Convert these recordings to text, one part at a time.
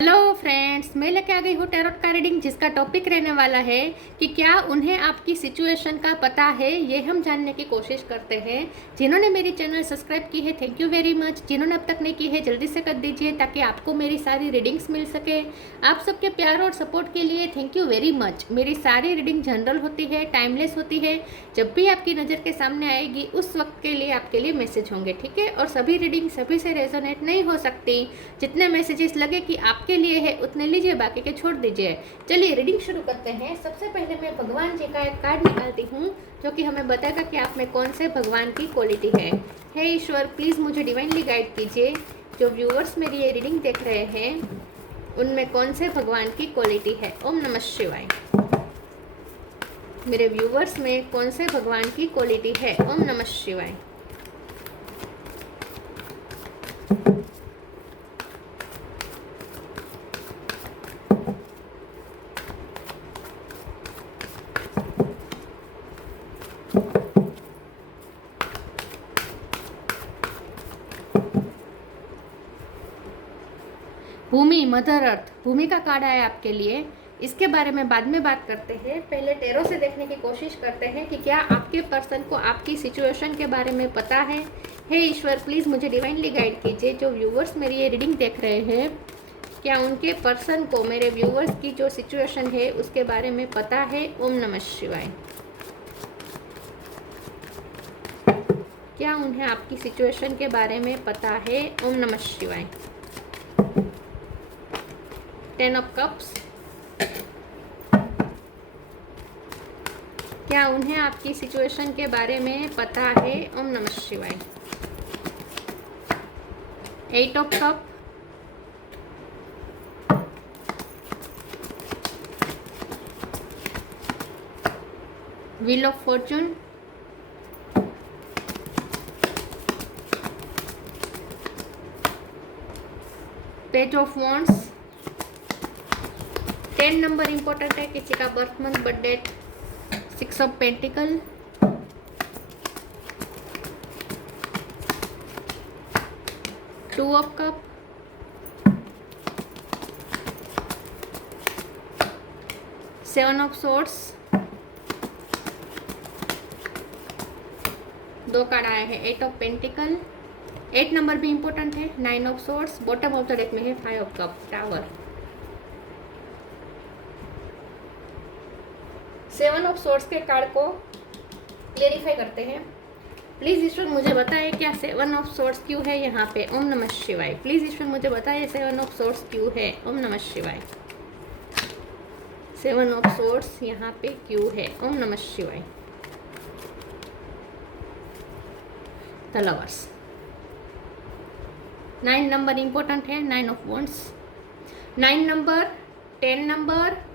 Hello friends, मैं लेके आ गई हूँ टैरोट का रीडिंग, जिसका टॉपिक रहने वाला है कि क्या उन्हें आपकी सिचुएशन का पता है। ये हम जानने की कोशिश करते हैं। जिन्होंने मेरी चैनल सब्सक्राइब की है, थैंक यू वेरी मच। जिन्होंने अब तक नहीं की है, जल्दी से कर दीजिए ताकि आपको मेरी सारी रीडिंग्स मिल सके। आप सबके प्यार और सपोर्ट के लिए थैंक यू वेरी मच। मेरी सारी रीडिंग जनरल होती है, टाइमलेस होती है। जब भी आपकी नज़र के सामने आएगी उस वक्त के लिए आपके लिए मैसेज होंगे, ठीक है। और सभी रीडिंग सभी से रेजोनेट नहीं हो सकती। जितने मैसेजेस लगे कि आपके लिए है उतने लीजिए, बाकी के छोड़ दीजिए। चलिए रीडिंग शुरू करते हैं। सबसे पहले मैं भगवान जी का एक कार्ड निकालती हूँ जो कि हमें बताएगा कि आप में कौन से भगवान की क्वालिटी है। हे ईश्वर, प्लीज़ मुझे डिवाइनली गाइड कीजिए। जो व्यूअर्स मेरी ये रीडिंग देख रहे हैं उनमें कौन से भगवान की क्वालिटी है। ओम नमः शिवाय। मेरे व्यूअर्स में कौन से भगवान की क्वालिटी है। ओम नमः शिवाय। भूमि, मदर अर्थ, भूमि का कार्ड आया आपके लिए। इसके बारे में बाद में बात करते हैं। पहले टैरो से देखने की कोशिश करते हैं कि क्या आपके पर्सन को आपकी सिचुएशन के बारे में पता है। हे ईश्वर, प्लीज़ मुझे डिवाइनली गाइड कीजिए। जो व्यूवर्स मेरी ये रीडिंग देख रहे हैं, क्या उनके पर्सन को मेरे व्यूवर्स की जो सिचुएशन है उसके बारे में पता है। ओम नमः शिवाय। क्या उन्हें आपकी सिचुएशन के बारे में पता है। ओम नमः शिवाय। 10 ऑफ कप्स। क्या उन्हें आपकी सिचुएशन के बारे में पता है। ओम नमः शिवाय। 8 of cup. Wheel of fortune. Page of wands. 10 number important है। किसी का birth month, birth date. 6 of pentacle. 2 of cup. 7 of swords. 2 card आया है। 8 ऑफ पेंटिकल। 8 नंबर भी इंपॉर्टेंट है। 9 of swords. Bottom of the deck में है 5 of cup, tower. 7 of swords के कार्ड को क्लेरिफाई करते हैं। प्लीज़ ईश्वर मुझे बताएं क्या 7 ऑफ सोर्स क्यों है यहाँ पे। ओम नमः शिवाय। प्लीज़ ईश्वर मुझे बताएं 7 ऑफ सोर्स क्यों है। ओम नमः शिवाय। 7 ऑफ सोर्स यहाँ पे क्यों है। ओम नमः शिवाय। The lovers. 9 नंबर इंपॉर्टेंट है। 9 of wands. 9 number, 10 number,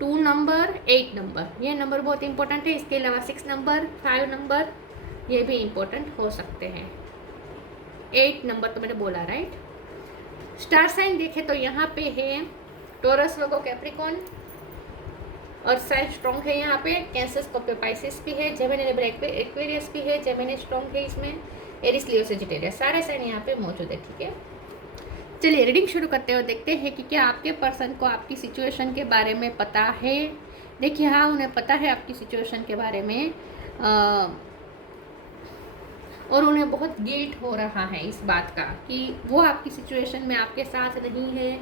2 number, 8 number, ये नंबर बहुत इंपॉर्टेंट है। इसके अलावा 6 नंबर, 5 नंबर, ये भी इंपॉर्टेंट हो सकते हैं। 8 नंबर तो मैंने बोला, राइट। स्टार साइन देखे तो यहाँ पे है टोरस, वर्गो, कैप्रिकॉन और साइन स्ट्रॉन्ग है यहाँ पे। कैंसर, स्कॉर्पियो, पाइसेस भी है। जेमिनी, लिब्रा, एक्वेरियस भी है। जेमिनी स्ट्रॉन्ग है इसमें। एरिस, लियो, सजिटेरियस, सारे साइन यहाँ पे मौजूद है, ठीक है। चलिए रीडिंग शुरू करते हुए देखते हैं कि क्या आपके पर्सन को आपकी सिचुएशन के बारे में पता है। देखिए, हाँ, उन्हें पता है आपकी सिचुएशन के बारे में। और उन्हें बहुत गिल्ट हो रहा है इस बात का कि वो आपकी सिचुएशन में आपके साथ नहीं है।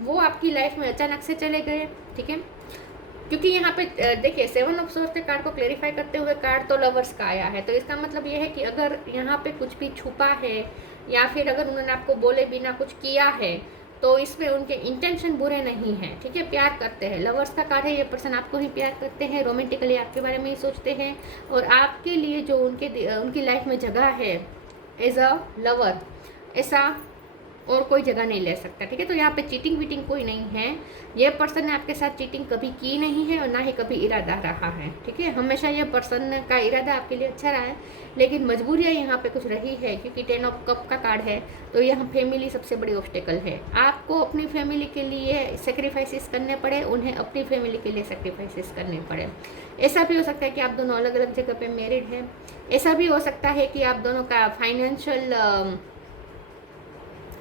वो आपकी लाइफ में अचानक से चले गए, ठीक है। क्योंकि यहाँ पे देखिए 7 ऑफ सोर्स के कार्ड को क्लेरिफाई करते हुए कार्ड तो लवर्स का आया है। तो इसका मतलब ये है कि अगर यहाँ पे कुछ भी छुपा है या फिर अगर उन्होंने आपको बोले बिना कुछ किया है तो इसमें उनके इंटेंशन बुरे नहीं हैं, ठीक है। प्यार करते हैं। लवर्स का कार्ड है। ये पर्सन आपको ही प्यार करते हैं, रोमांटिकली आपके बारे में ही सोचते हैं। और आपके लिए जो उनकी लाइफ में जगह है एज अ लवर, ऐसा और कोई जगह नहीं ले सकता, ठीक है। तो यहाँ पे चीटिंग वीटिंग कोई नहीं है। ये पर्सन ने आपके साथ चीटिंग कभी की नहीं है और ना ही कभी इरादा रहा है, ठीक है। हमेशा ये पर्सन का इरादा आपके लिए अच्छा रहा है, लेकिन मजबूरियाँ यहाँ पे कुछ रही है क्योंकि 10 ऑफ कप का कार्ड है। तो यहाँ फैमिली सबसे बड़ी ऑब्स्टेकल है। आपको अपनी फैमिली के लिए सेक्रीफाइसेस करने पड़े, उन्हें अपनी फैमिली के लिए सेक्रीफाइसेस करने पड़े। ऐसा भी हो सकता है कि आप दोनों अलग अलग जगह पे मैरिड हैं। ऐसा भी हो सकता है कि आप दोनों का फाइनेंशियल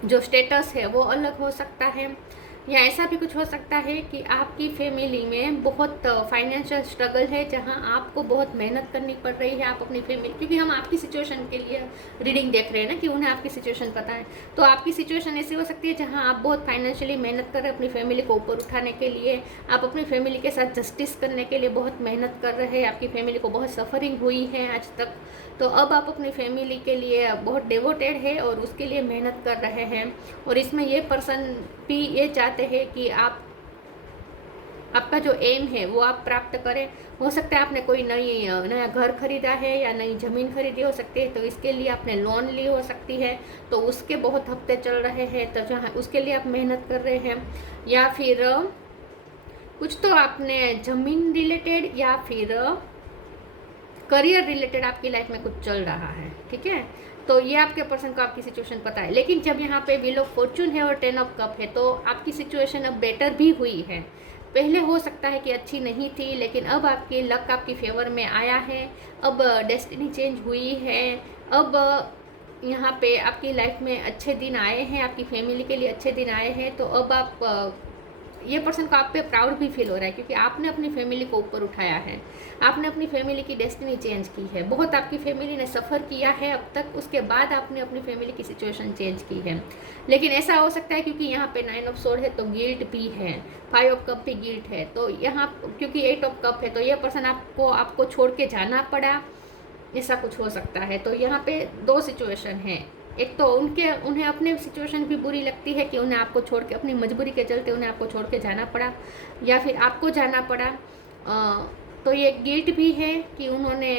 जो स्टेटस है वो अलग हो सकता है, या ऐसा भी कुछ हो सकता है कि आपकी फैमिली में बहुत फाइनेंशियल स्ट्रगल है, जहां आपको बहुत मेहनत करनी पड़ रही है। आप अपनी फैमिली, क्योंकि हम आपकी सिचुएशन के लिए रीडिंग देख रहे हैं ना, कि उन्हें आपकी सिचुएशन पता है, तो आपकी सिचुएशन ऐसी हो सकती है जहां आप बहुत फाइनेंशियली मेहनत कर रहे हैं अपनी फैमिली को ऊपर उठाने के लिए। आप अपनी फैमिली के साथ जस्टिस करने के लिए बहुत मेहनत कर रहे हैं। आपकी फैमिली को बहुत सफरिंग हुई है आज तक, तो अब आप अपनी फैमिली के लिए बहुत डिवोटेड है और उसके लिए मेहनत कर रहे हैं। और इसमें ये पर्सन भी ये चाहते हैं कि आपका जो एम है वो आप प्राप्त करें। हो सकता है आपने कोई नया घर खरीदा है या नई ज़मीन खरीदी हो सकती है, तो इसके लिए आपने लोन ली हो सकती है, तो उसके बहुत हफ्ते चल रहे हैं, तो जहाँ उसके लिए आप मेहनत कर रहे हैं। या फिर कुछ तो आपने ज़मीन रिलेटेड या फिर करियर रिलेटेड आपकी लाइफ में कुछ चल रहा है, ठीक है। तो ये आपके पर्सन को आपकी सिचुएशन पता है। लेकिन जब यहाँ पे व्हील ऑफ फॉर्चून है और 10 ऑफ कप है, तो आपकी सिचुएशन अब बेटर भी हुई है। पहले हो सकता है कि अच्छी नहीं थी, लेकिन अब आपकी लक आपकी फेवर में आया है। अब डेस्टिनी चेंज हुई है। अब यहाँ पे आपकी लाइफ में अच्छे दिन आए हैं, आपकी फैमिली के लिए अच्छे दिन आए हैं। तो अब आप ये पर्सन को आप पे प्राउड भी फील हो रहा है, क्योंकि आपने अपनी फैमिली को ऊपर उठाया है। आपने अपनी फैमिली की डेस्टिनी चेंज की है। बहुत आपकी फैमिली ने सफ़र किया है अब तक, उसके बाद आपने अपनी फैमिली की सिचुएशन चेंज की है। लेकिन ऐसा हो सकता है क्योंकि यहाँ पे 9 ऑफ सोर्ड है, तो गिल्ट भी है। 5 ऑफ कप भी गिल्ट है, तो यहाँ क्योंकि 8 ऑफ कप है, तो यह पर्सन आपको छोड़ के जाना पड़ा, ऐसा कुछ हो सकता है। तो यहाँ पे 2 सिचुएशन है। एक तो उन्हें अपने सिचुएशन भी बुरी लगती है कि उन्हें आपको छोड़ के, अपनी मजबूरी के चलते उन्हें आपको छोड़ के जाना पड़ा, या फिर आपको जाना पड़ा। तो ये गिल्ट भी है कि उन्होंने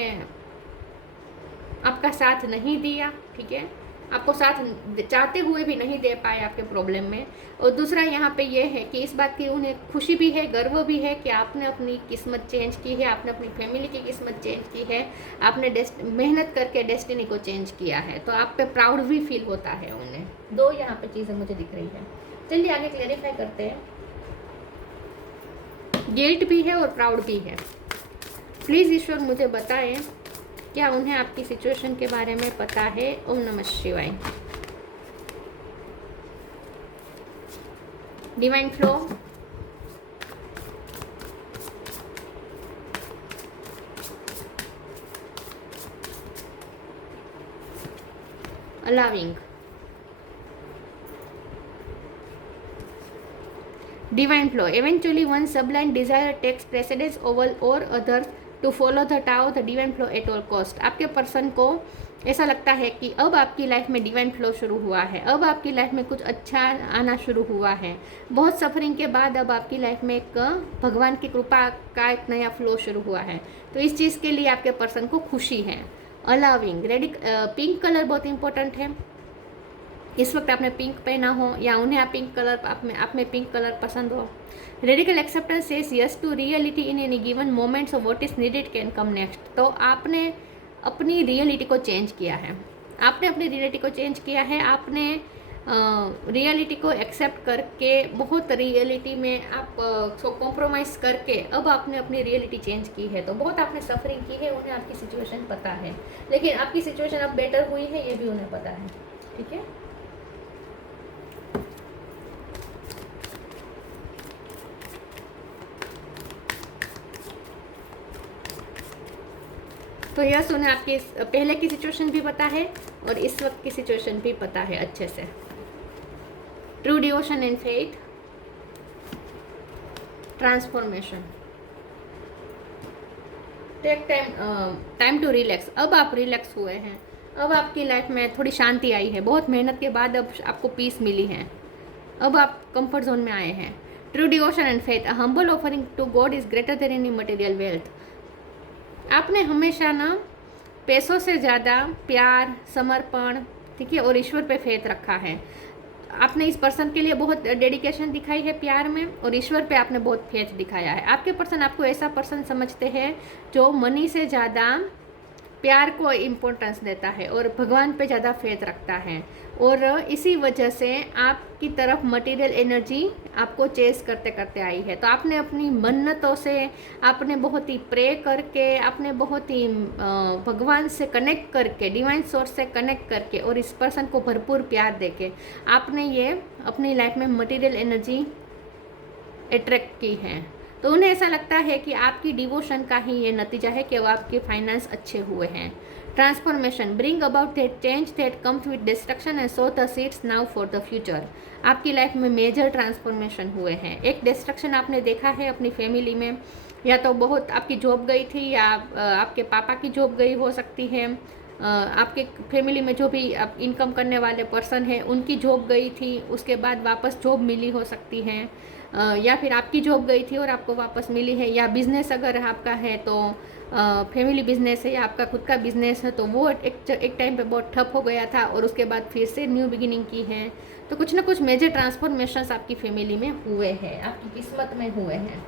आपका साथ नहीं दिया, ठीक है, आपको साथ चाहते हुए भी नहीं दे पाए आपके प्रॉब्लम में। और दूसरा यहाँ पे ये है कि इस बात की उन्हें खुशी भी है, गर्व भी है कि आपने अपनी किस्मत चेंज की है, आपने अपनी फैमिली की किस्मत चेंज की है, आपने मेहनत करके डेस्टिनी को चेंज किया है। तो आप पे प्राउड भी फील होता है उन्हें। 2 यहाँ पे चीज़ें मुझे दिख रही है। चलिए आगे क्लेरिफाई करते हैं। गिल्ट भी है और प्राउड भी है। प्लीज़ ईश्वर मुझे बताएं, क्या उन्हें आपकी सिचुएशन के बारे में पता है? ओम नमः शिवाय। Divine flow, allowing, divine flow. Eventually one sublime desire takes precedence over all others to follow the Tao, the divine flow at all cost। आपके पर्सन को ऐसा लगता है कि अब आपकी लाइफ में डिवाइन फ्लो शुरू हुआ है, अब आपकी लाइफ में कुछ अच्छा आना शुरू हुआ है। बहुत सफरिंग के बाद अब आपकी लाइफ में एक भगवान की कृपा का एक नया फ्लो शुरू हुआ है। तो इस चीज़ के लिए आपके पर्सन को खुशी है। अलाविंग, पिंक कलर बहुत इंपॉर्टेंट है। इस वक्त आपने पिंक पहना हो या उन्हें आप में पिंक कलर पसंद हो। Radical acceptance says yes to reality in any given moment, so what is needed can come next. तो आपने अपनी रियलिटी को चेंज किया है, आपने अपनी रियलिटी को चेंज किया है। आपने रियलिटी को एक्सेप्ट करके, बहुत रियलिटी में आप कॉम्प्रोमाइज़ करके अब आपने अपनी रियलिटी चेंज की है। तो बहुत आपने सफरिंग की है, उन्हें आपकी सिचुएशन पता है, लेकिन आपकी सिचुएशन अब बेटर हुई है ये भी उन्हें पता है, ठीक है। तो यस, उन्हें आपकी पहले की सिचुएशन भी पता है और इस वक्त की सिचुएशन भी पता है अच्छे से। True devotion and faith, transformation, take time to relax. अब आप रिलैक्स हुए हैं, अब आपकी लाइफ में थोड़ी शांति आई है, बहुत मेहनत के बाद अब आपको पीस मिली है, अब आप कंफर्ट जोन में आए हैं। True devotion and faith, a humble offering to God is greater than any material wealth. आपने हमेशा ना पैसों से ज़्यादा प्यार, समर्पण, ठीक है, और ईश्वर पे फेथ रखा है। आपने इस पर्सन के लिए बहुत डेडिकेशन दिखाई है प्यार में, और ईश्वर पे आपने बहुत फेथ दिखाया है। आपके पर्सन आपको ऐसा पर्सन समझते हैं जो मनी से ज़्यादा प्यार को इम्पोर्टेंस देता है और भगवान पे ज़्यादा फेथ रखता है, और इसी वजह से आपकी तरफ मटेरियल एनर्जी आपको चेस करते करते आई है। तो आपने अपनी मन्नतों से, आपने बहुत ही प्रे करके, आपने बहुत ही भगवान से कनेक्ट करके, डिवाइन सोर्स से कनेक्ट करके और इस पर्सन को भरपूर प्यार देके आपने ये अपनी लाइफ में मटेरियल एनर्जी अट्रैक्ट की है। तो उन्हें ऐसा लगता है कि आपकी डिवोशन का ही ये नतीजा है कि वो आपके फाइनेंस अच्छे हुए हैं। Transformation bring about that change that comes with destruction and so the seeds now for the future. आपकी लाइफ में मेजर ट्रांसफॉर्मेशन हुए हैं। एक डिस्ट्रक्शन आपने देखा है अपनी फैमिली में, या तो बहुत आपकी जॉब गई थी, या आपके पापा की जॉब गई हो सकती है, आपके फैमिली में जो भी इनकम करने वाले पर्सन हैं उनकी जॉब गई थी, उसके बाद वापस जॉब मिली हो सकती है, या फिर आपकी जॉब गई थी और आपको वापस मिली है, या बिज़नेस अगर आपका है तो फैमिली बिजनेस है या आपका खुद का बिजनेस है तो वो एक टाइम पे बहुत ठप हो गया था और उसके बाद फिर से न्यू बिगिनिंग की है। तो कुछ ना कुछ मेजर ट्रांसफॉर्मेशंस आपकी फैमिली में हुए हैं, आपकी किस्मत में हुए हैं।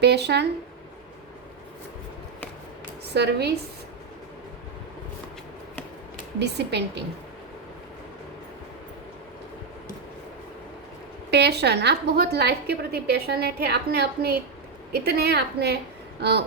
Passion, service, डिसिपेंटिंग। पैशन, आप बहुत लाइफ के प्रति पैशनेट है। आपने अपने आपने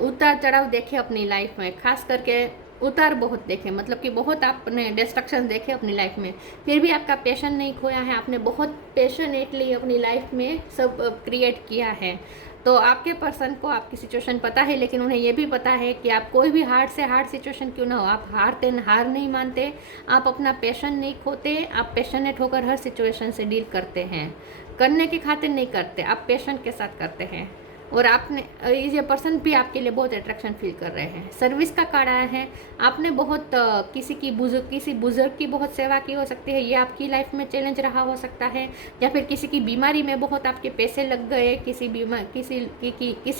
उतार चढ़ाव देखे अपनी लाइफ में, खास करके उतार बहुत देखे, मतलब कि बहुत आपने डिस्ट्रक्शन देखे अपनी लाइफ में, फिर भी आपका पैशन नहीं खोया है। आपने बहुत पैशनेटली अपनी लाइफ में सब क्रिएट किया है। तो आपके पर्सन को आपकी सिचुएशन पता है, लेकिन उन्हें ये भी पता है कि आप कोई भी हार्ड से हार्ड सिचुएशन क्यों ना हो, आप हार नहीं मानते, आप अपना पैशन नहीं खोते, आप पैशनेट होकर हर सिचुएशन से डील करते हैं। करने की खातिर नहीं करते, आप पैशन के साथ करते हैं। और आपने ये पर्सन भी आपके लिए बहुत अट्रैक्शन फील कर रहे हैं। सर्विस का कार्ड आया है, आपने बहुत किसी बुजुर्ग की बहुत सेवा की हो सकती है, ये आपकी लाइफ में चैलेंज रहा हो सकता है, या फिर किसी की बीमारी में बहुत आपके पैसे लग गए, किसी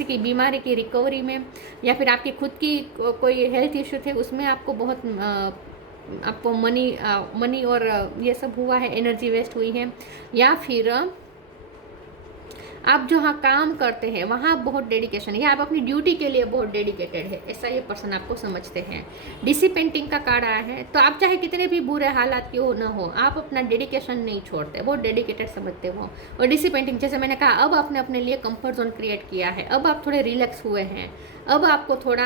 की बीमारी की रिकवरी में, या फिर आपकी खुद की कोई हेल्थ इश्यू थे उसमें आपको बहुत आपको मनी और ये सब हुआ है, एनर्जी वेस्ट हुई है, या फिर आप जहाँ काम करते हैं वहाँ बहुत डेडिकेशन है, या आप अपनी ड्यूटी के लिए बहुत डेडिकेटेड है, ऐसा ये पर्सन आपको समझते हैं। डिसिपेंटिंग का कार्ड आया है, तो आप चाहे कितने भी बुरे हालात क्यों ना हो, आप अपना डेडिकेशन नहीं छोड़ते, बहुत डेडिकेटेड समझते हो। और डिसिपेंटिंग, जैसे मैंने कहा, अब आपने अपने लिए कंफर्ट जोन क्रिएट किया है, अब आप थोड़े रिलैक्स हुए हैं, अब आपको थोड़ा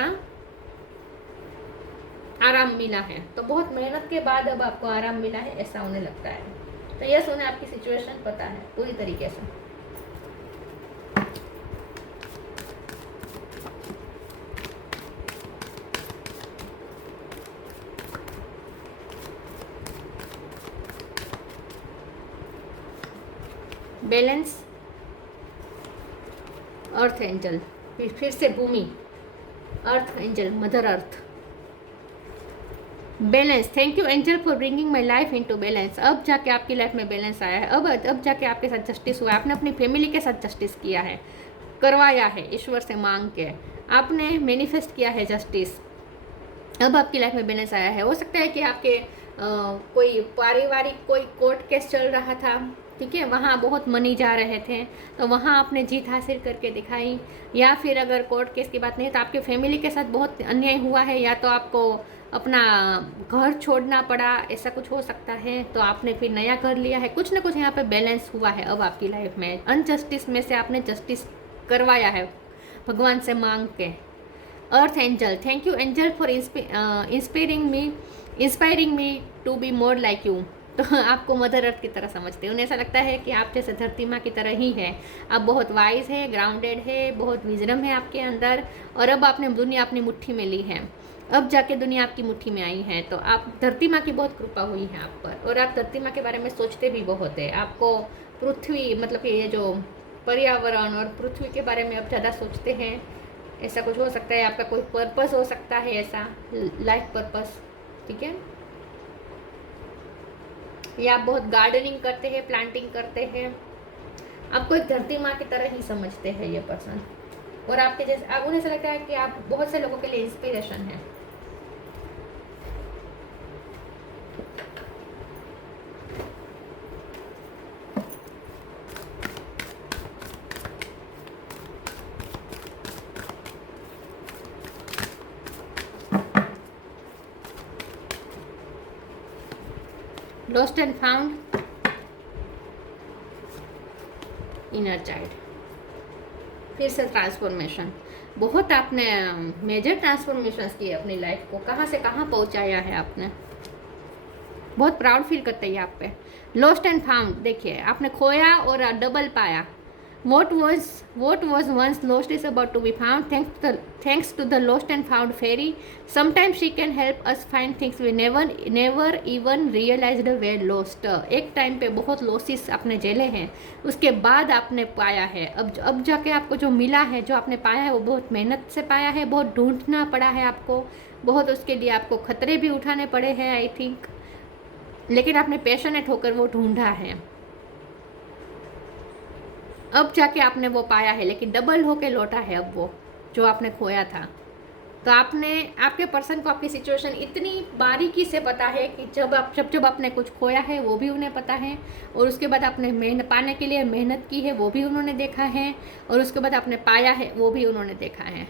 आराम मिला है। तो बहुत मेहनत के बाद अब आपको आराम मिला है, ऐसा उन्हें लगता है। तो यस, उन्हें आपकी सिचुएशन पता है पूरी तरीके से। बैलेंस, अर्थ एंजल, फिर से भूमि, earth angel, mother earth. Balance, thank you angel for bringing my life into balance. अब जाके आपकी लाइफ में बैलेंस आया है, अब जाके आपके साथ जस्टिस हुआ है, आपने अपनी फैमिली के साथ जस्टिस किया है, करवाया है ईश्वर से मांग के, आपने मैनिफेस्ट किया है जस्टिस। अब आपकी लाइफ में बैलेंस आया है। हो सकता है कि आपके कोई पारिवारिक कोई कोर्ट केस चल रहा था, ठीक है, वहाँ बहुत मनी जा रहे थे, तो वहाँ आपने जीत हासिल करके दिखाई। या फिर अगर कोर्ट केस की बात नहीं तो आपके फैमिली के साथ बहुत अन्याय हुआ है, या तो आपको अपना घर छोड़ना पड़ा, ऐसा कुछ हो सकता है, तो आपने फिर नया घर लिया है। कुछ ना कुछ यहाँ पे बैलेंस हुआ है अब आपकी लाइफ में। अनजस्टिस में से आपने जस्टिस करवाया है भगवान से मांग के। Earth angel, thank you angel for inspiring me to be more like you. तो आपको मदर अर्थ की तरह समझते हैं, उन्हें ऐसा लगता है कि आप जैसे धरती माँ की तरह ही है। आप बहुत वाइज है, ग्राउंडेड है, बहुत विजडम है आपके अंदर, और अब आपने दुनिया अपनी मुट्ठी में ली है। अब जाके दुनिया आपकी मुट्ठी में आई है, तो आप धरती माँ की बहुत कृपा हुई है आप पर, और आप धरती माँ के बारे में सोचते भी बहुत है। आपको पृथ्वी, मतलब कि ये जो पर्यावरण और पृथ्वी के बारे में आप ज़्यादा सोचते हैं, ऐसा कुछ हो सकता है। आपका कोई पर्पस हो सकता है, ऐसा लाइफ पर्पस, ठीक है। या आप बहुत गार्डनिंग करते हैं, प्लांटिंग करते हैं, आपको एक धरती माँ की तरह ही समझते हैं ये पर्सन। और आपके जैसे आप उन्हें ऐसा लगता है कि आप बहुत से लोगों के लिए इंस्पिरेशन है। Lost and found, inner child, फिर से ट्रांसफॉर्मेशन। बहुत आपने मेजर ट्रांसफॉर्मेशंस किए अपनी लाइफ को, कहाँ से कहाँ पहुँचाया है आपने, बहुत प्राउड फील करते हैं आप पे। लॉस्ट एंड फाउंड, देखिए आपने खोया और डबल पाया। what was once lost is about to be found thanks to the lost and found fairy. Sometimes she can help us find things we never even realized were lost. एक time पे बहुत losses आपने झेले हैं, उसके बाद आपने पाया है। अब जाके आपको जो मिला है, जो आपने पाया है, वो बहुत मेहनत से पाया है, बहुत ढूंढना पड़ा है आपको, बहुत उसके लिए आपको खतरे भी उठाने पड़े हैं आई थिंक, लेकिन आपने पैशनेट होकर वो ढूंढा है। अब जाके आपने वो पाया है, लेकिन डबल होके लौटा है अब वो जो आपने खोया था। तो आपने, आपके पर्सन को आपकी सिचुएशन इतनी बारीकी से पता है कि जब आपने कुछ खोया है वो भी उन्हें पता है, और उसके बाद आपने मेहनत पाने के लिए मेहनत की है वो भी उन्होंने देखा है, और उसके बाद आपने पाया है वो भी उन्होंने देखा है।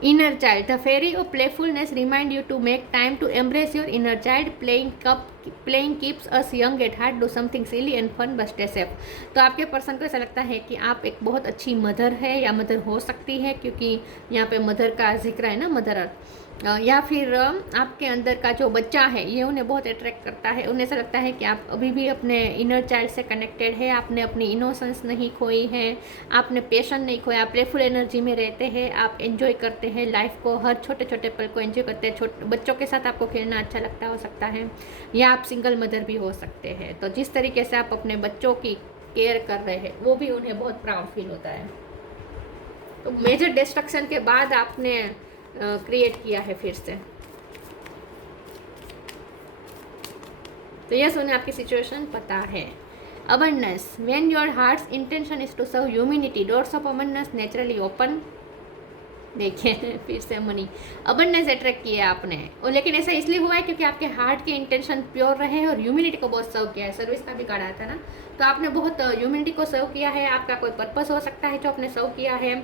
Inner child, the fairy of playfulness remind you to make time to embrace your inner child. Playing keeps us young at heart. Do something silly and fun but stay safe. तो आपके पर्सन को ऐसा लगता है कि आप एक बहुत अच्छी मदर है या मदर हो सकती है, क्योंकि यहाँ पे मदर का जिक्र है ना, मदर अर्थ, या फिर आपके अंदर का जो बच्चा है ये उन्हें बहुत अट्रैक्ट करता है। उन्हें ऐसा लगता है कि आप अभी भी अपने इनर चाइल्ड से कनेक्टेड है, आपने अपनी इनोसेंस नहीं खोई है, आपने पेशन नहीं खोया, प्लेफुल एनर्जी में रहते हैं, आप एंजॉय करते हैं लाइफ को, हर छोटे छोटे पल को एंजॉय करते हैं। छोटे बच्चों के साथ आपको खेलना अच्छा लगता हो सकता है, या आप सिंगल मदर भी हो सकते हैं। तो जिस तरीके से आप अपने बच्चों की केयर कर रहे हैं वो भी उन्हें बहुत प्राउड फील होता है। तो मेजर डिस्ट्रक्शन के बाद आपने क्रिएट किया है फिर से। तो यस, उन्हें आपकी सिचुएशन पता है। Abundance, when your heart's intention is to serve humanity, doors of abundance naturally open. देखिए फिर से मनी, अबंडेंस अट्रैक्ट किया आपने, और लेकिन ऐसा इसलिए हुआ है क्योंकि आपके हार्ट के इंटेंशन प्योर रहे और ह्यूमैनिटी को बहुत सर्व किया है। सर्विस का भी कार्ड आया था ना, तो आपने बहुत ह्यूमैनिटी को सर्व किया है। आपका कोई पर्पस हो सकता है जो आपने सर्व किया है।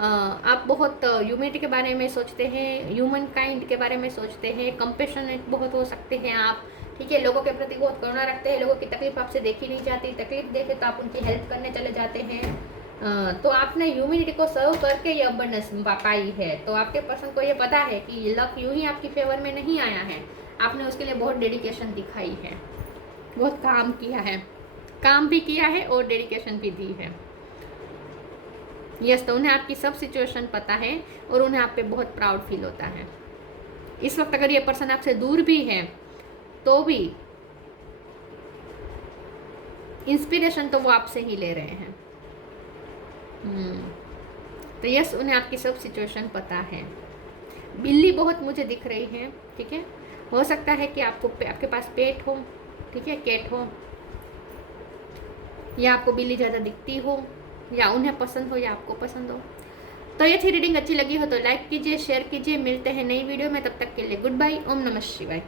आप बहुत ह्यूमैनिटी के बारे में सोचते हैं, ह्यूमन काइंड के बारे में सोचते हैं, कंपेशनेट बहुत हो सकते हैं आप, ठीक है, लोगों के प्रति बहुत करुणा रखते हैं, लोगों की तकलीफ आपसे देखी नहीं जाती, तकलीफ देखे तो आप उनकी हेल्प करने चले जाते हैं। तो आपने ह्यूमैनिटी को सर्व करके ये अबंडेंस पाई है। तो आपके पर्सन को ये पता है कि लक यूं ही आपकी फेवर में नहीं आया है, आपने उसके लिए बहुत डेडिकेशन दिखाई है, बहुत काम किया है, काम भी किया है और डेडिकेशन भी दी है। यस, तो उन्हें आपकी सब सिचुएशन पता है और उन्हें आप पे बहुत प्राउड फील होता है। इस वक्त अगर ये पर्सन आपसे दूर भी है तो भी इंस्पिरेशन तो वो आपसे ही ले रहे हैं। तो यस, उन्हें आपकी सब सिचुएशन पता है। बिल्ली बहुत मुझे दिख रही है, ठीक है, हो सकता है कि आपके पास पेट हो, ठीक है, कैट हो, या आपको बिल्ली ज़्यादा दिखती हो, या उन्हें पसंद हो या आपको पसंद हो। तो ये थी रीडिंग, अच्छी लगी हो तो लाइक कीजिए, शेयर कीजिए। मिलते हैं नई वीडियो में, तब तक के लिए गुड बाय। ओम नमः शिवाय।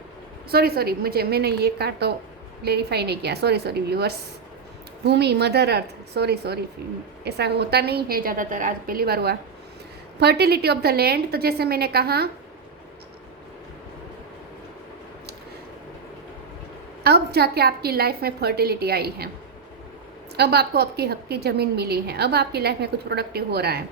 सॉरी मैंने ये कार्ड तो क्लेरिफाई नहीं किया, सॉरी व्यूअर्स। भूमि, मदर अर्थ, सॉरी ऐसा होता नहीं है ज़्यादातर, आज पहली बार हुआ। फर्टिलिटी ऑफ द लैंड, तो जैसे मैंने कहा अब जाके आपकी लाइफ में फर्टिलिटी आई है, अब आपको आपकी हक की ज़मीन मिली है, अब आपकी लाइफ में कुछ प्रोडक्टिव हो रहा है।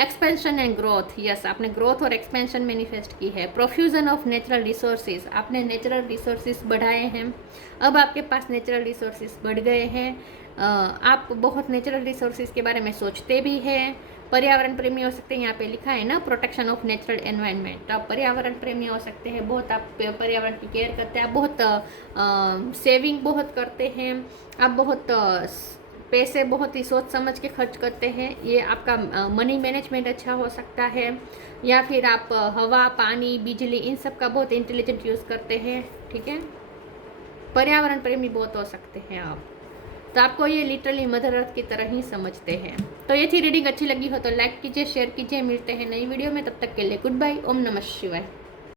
एक्सपेंशन एंड ग्रोथ, यस, आपने ग्रोथ और एक्सपेंशन मैनिफेस्ट की है। प्रोफ्यूजन ऑफ नेचुरल रिसोर्सेज, आपने नेचुरल रिसोर्सेज बढ़ाए हैं, अब आपके पास नेचुरल रिसोर्सेज बढ़ गए हैं। आप बहुत नेचुरल रिसोर्सेज के बारे में सोचते भी हैं। पर्यावरण प्रेमी हो सकते हैं, यहाँ पे लिखा है ना, प्रोटेक्शन ऑफ नेचुरल एनवायरनमेंट, आप पर्यावरण प्रेमी हो सकते हैं, बहुत आप पर्यावरण की केयर करते हैं, आप बहुत सेविंग बहुत करते हैं, आप बहुत पैसे बहुत ही सोच समझ के खर्च करते हैं। ये आपका मनी मैनेजमेंट अच्छा हो सकता है, या फिर आप हवा, पानी, बिजली, इन सब का बहुत इंटेलिजेंट यूज़ करते हैं, ठीक है। पर्यावरण प्रेमी बहुत हो सकते हैं आप। तो आपको ये लिटरली मदर अर्थ की तरह ही समझते हैं। तो ये थी रीडिंग, अच्छी लगी हो तो लाइक कीजिए, शेयर कीजिए। मिलते हैं नई वीडियो में, तब तक के लिए गुड बाय। ओम नमः शिवाय।